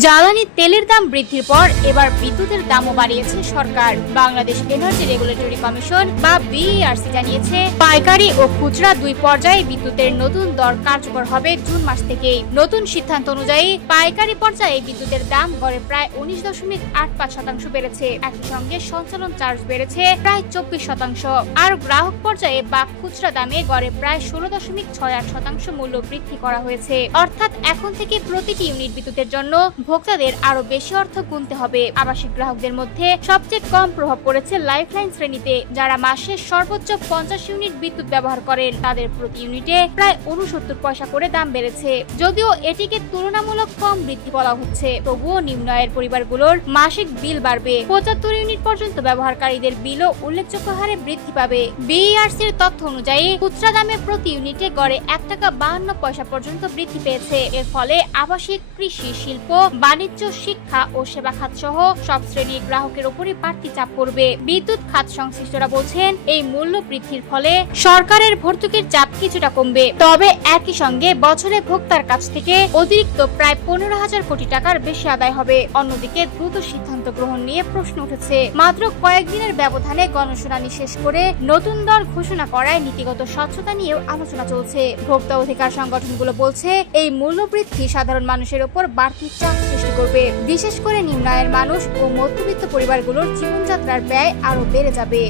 জ্বালানি তেলের দাম বৃদ্ধির পর এবার বিদ্যুতের দামও বাড়িয়েছে সরকার। বাংলাদেশ এনার্জি রেগুলেটরি কমিশন বা বিইআরসি জানিয়েছে, পাইকারি ও খুচরা দুই পর্যায়ে বিদ্যুতের নতুন দর কার্যকর হবে জুন মাস থেকেই। নতুন সিদ্ধান্ত অনুযায়ী পাইকারি পর্যায়ে বিদ্যুতের দাম গড়ে প্রায় 19.85% বেড়েছে। একই সঙ্গে সঞ্চালন চার্জ বেড়েছে প্রায় 24%। আর গ্রাহক পর্যায়ে বা খুচরা দামে গড়ে প্রায় 16.68% মূল্য বৃদ্ধি করা হয়েছে। অর্থাৎ এখন থেকে প্রতিটি ইউনিট বিদ্যুতের জন্য ভোক্তাদের আরো বেশি অর্থ গুনতে হবে। আবাসিক গ্রাহকদের মধ্যে সবচেয়ে কম প্রভাব পড়েছে লাইফলাইন শ্রেণীতে, যারা মাসে সর্বোচ্চ 50 ইউনিট বিদ্যুৎ ব্যবহার করেন। তাদের প্রতি ইউনিটে প্রায় 69 পয়সা করে দাম বেড়েছে। যদিও এটিকে তুলনামূলক কম বৃদ্ধি বলা হচ্ছে, তবুও নিম্ন আয়ের পরিবারগুলোর মাসিক বিল বাড়বে। 75 ইউনিট পর্যন্ত ব্যবহারকারীদের বিলও উল্লেখযোগ্য হারে বৃদ্ধি পাবে। বিইআরসির তথ্য অনুযায়ী খুচরা দামে প্রতি ইউনিটে গড়ে 1 টাকা 52 পয়সা পর্যন্ত বৃদ্ধি পেয়েছে। এর ফলে আবাসিক, কৃষি, শিল্প, বাণিজ্য, শিক্ষা ও সেবা খাত সহ সব শ্রেণীর গ্রাহকের উপরই বাড়তি চাপ পড়বে। বিদ্যুৎ খাত সংশ্লিষ্টরা বলছেন, এই মূল্য বৃদ্ধির ফলে সরকারের ভর্তুকির চাপ কিছুটা কমবে। তবে একই সঙ্গে বছরে ভোক্তার কাছ থেকে অতিরিক্ত প্রায় 15,000 কোটি টাকার বেশি আদায় হবে। অন্যদিকে দ্রুত সিদ্ধান্ত গ্রহণ নিয়ে প্রশ্ন উঠেছে। মাত্র কয়েকদিনের ব্যবধানে গণশুনানি শেষ করে নতুন দর ঘোষণা করায় নীতিগত স্বচ্ছতা নিয়েও আলোচনা চলছে। ভোক্তা অধিকার সংগঠনগুলো বলছে, এই মূল্য বৃদ্ধি সাধারণ মানুষের উপর বাড়তি চাপ সৃষ্টি করবে। বিশেষ করে নিম্ন আয়ের মানুষ ও মধ্যবিত্ত পরিবারগুলোর জীবনযাত্রার ব্যয় আরো বেড়ে যাবে।